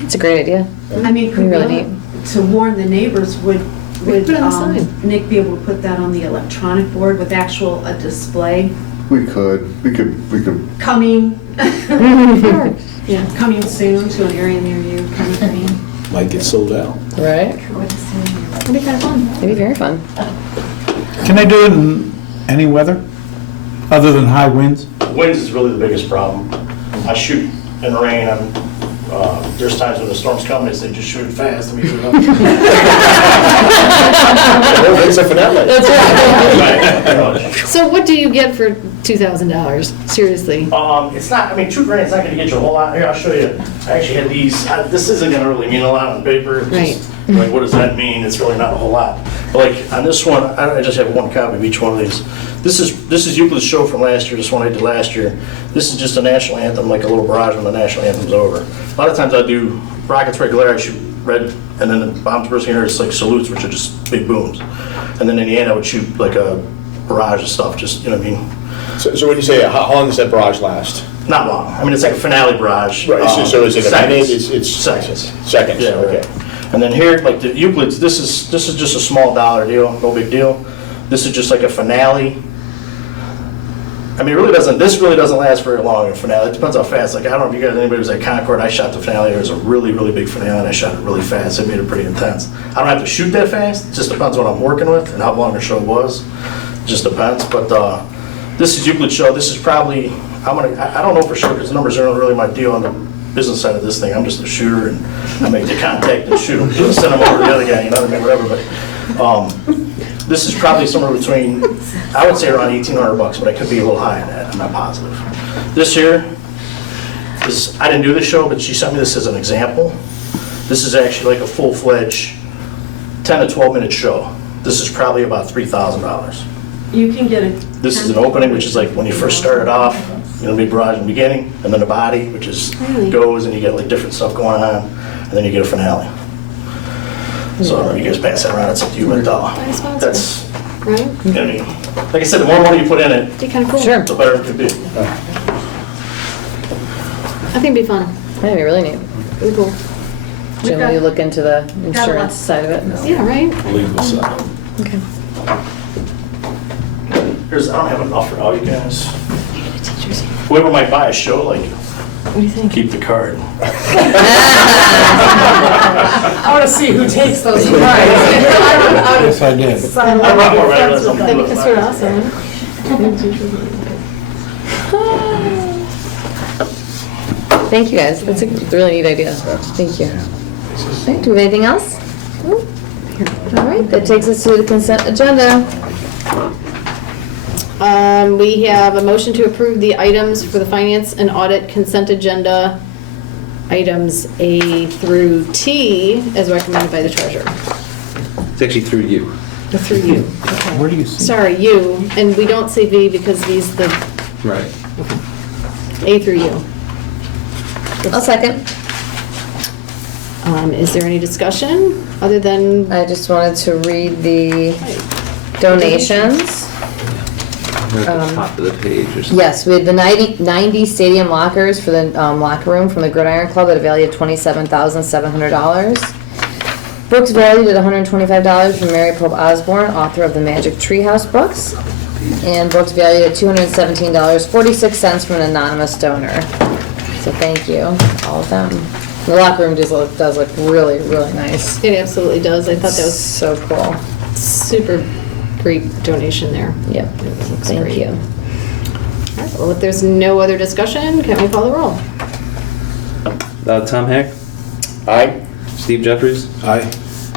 It's a great idea. I mean, could Really we, to warn the neighbors, would, We could put it on the sign. Nick be able to put that on the electronic board with actual, a display We could. coming, Yeah. coming soon to an area near you, kind of thing? Might get sold out. Right? It'd be kind of fun. It'd be very fun. Can they do it in any weather, other than high winds? Winds is really the biggest problem. I shoot in the rain. There's times when the storm's coming, they just shoot it fast and we shoot it up. It's a finale. That's right. Right. So what do you get for $2,000? Seriously? It's not, I mean, true rain, it's not gonna get you a whole lot. Here, I'll show you. I actually had these, this isn't gonna really mean a lot on paper. It's just, like, what does that mean? It's really not a whole lot. But like, on this one, I just have one copy of each one of these. This is Euclid's show from last year, this one I did last year. This is just a national anthem, like a little barrage when the national anthem's over. A lot of times I do rockets regular, I shoot red, and then the bombs bursting here, it's like salutes, which are just big booms. And then in the end, I would shoot like a barrage of stuff, just, you know what I mean? So when you say, how long does that barrage last? Not long. I mean, it's like a finale barrage. Right, so is it a minute? Seconds. It's Seconds. Seconds, Yeah, okay. And then here, like the Euclid's, this is just a small dollar deal, no big deal. This is just like a finale. I mean, this really doesn't last very long, a finale. It depends how fast. Like, I don't know if you guys, anybody was at Concord, I shot the finale. It was a really, really big finale, and I shot it really fast. It made it pretty intense. I don't have to shoot that fast. It just depends what I'm working with and how long the show was. It just depends. But this is Euclid's show. This is probably, I don't know for sure because the numbers aren't really my deal on the business side of this thing. I'm just a shooter, and I make the contact and shoot them. Send them over to the other guy, you know what I mean, whatever. But this is probably somewhere between, I would say around $1,800, but I could be a little high on that. I'm not positive. This here is, I didn't do this show, but she sent me this as an example. This is actually like a full-fledged 10 to 12 minute show. This is probably about $3,000. You can get a. This is an opening, which is like when you first started off, you know, big barrage in the beginning, and then the body, which is Really? goes, and you get like different stuff going on, and then you get a finale. So you guys pass that around, it's up to you, but sponsor. that's, Right? you know what I mean? Like I said, the more money you put in it, Be kind of cool. Sure. the better it could be. I think it'd be fun. That'd be really neat. It'd be cool. Jim, will you look into the insurance lot. side of it? Yeah, right? Legal side. Okay. I don't have enough for all you guys. Whoever might buy a show, like, What do you think? keep the card. I want to see who takes those cards. Yes, I did. I'm not more right on something. That'd be sort of awesome. Thank you, guys. That's a really neat idea. Thank you. Okay, do we have anything else? No? All right, that takes us to the consent agenda. We have a motion to approve the items for the finance and audit consent agenda, items A through T, as recommended by the treasurer. It's actually through you. Through you. Where do you see? Sorry, you, and we don't say V because V's the Right. A through you. I'll second. Is there any discussion other than, I just wanted to read the donations. At the top of the page or something. Yes, we had the 90 stadium lockers for the locker room from the Gridiron Club at a value of $27,700. Books valued at $125 from Mary Pope Osborne, author of the Magic Treehouse books. And books valued at $217.46 from an anonymous donor. So thank you, all of them. The locker room does look really, really nice. it absolutely does. I thought that was So cool. super great donation there. Yep, Looks thank great. you. All right, well, if there's no other discussion, can we call the roll? Tom Heck, Aye? Steve Jeffries, Aye.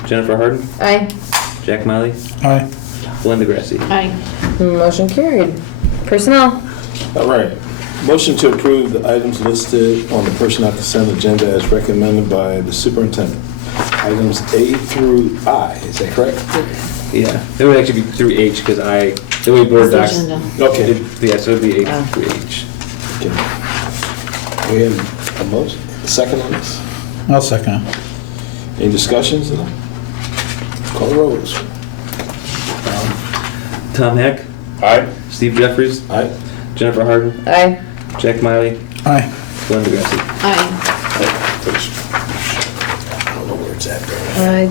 Jennifer Harden, Aye. Jack Miley, Aye. Belinda Grassi. Aye. Motion carried. Personnel. All right. Motion to approve the items listed on the personnel consent agenda as recommended by the superintendent. Items A through I, is that correct? Yeah, it would actually be through H because I The way board That's docs. the agenda. Okay. Yeah, so it'd be H Oh. through H. Okay. We have a motion, a second on this? I'll second it. Any discussions? Call the rolls. Tom Heck, Aye. Steve Jeffries, Aye. Jennifer Harden, Aye. Jack Miley, Aye. Glenn DeGrassi. Aye. I don't know where it's at, though.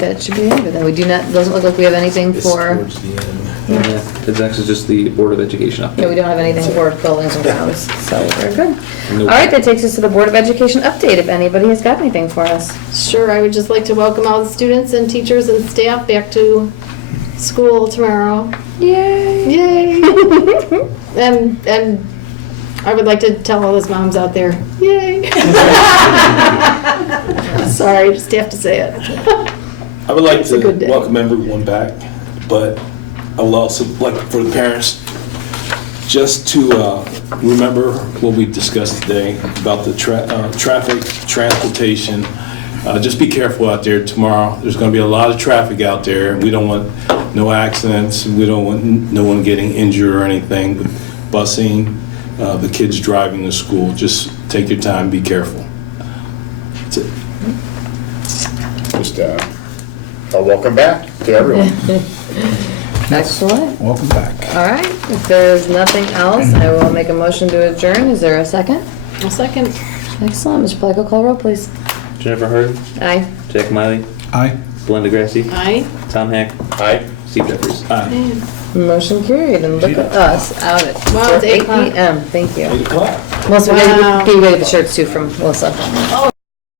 That should be it, but then we do not, doesn't look like we have anything It's for, towards the end. Yeah, it's actually just the Board of Education update. yeah, we don't have anything for buildings and grounds, so we're good. All Nope. right, that takes us to the Board of Education update, if anybody has got anything for us. Sure, I would just like to welcome all the students and teachers and staff back to school tomorrow. Yay! Yay! And I would like to tell all those moms out there, yay! Sorry, just have to say it. I would like It's a to good day. welcome everyone back, but I would also like for the parents just to remember what we discussed today about the traffic, transportation. Just be careful out there tomorrow. There's going to be a lot of traffic out there. We don't want no accidents. We don't want no one getting injured or anything. Busing, the kids driving to school. Just take your time, be careful. That's it. Just a welcome back to everyone. Excellent. Welcome back. All right, if there's nothing else, I will make a motion to adjourn. Is there a second? A second. Excellent. Mr. Plasko, call roll, please. Jennifer Harden, Aye. Jack Miley, Aye. Glenn DeGrassi, Aye. Tom Heck, Aye. Steve Jeffries. Motion carried, and look at us out at Wow, it's 8 8 p.m. Thank you. 8 o'clock. Melissa, Wow. get you ready the shirts too from Melissa.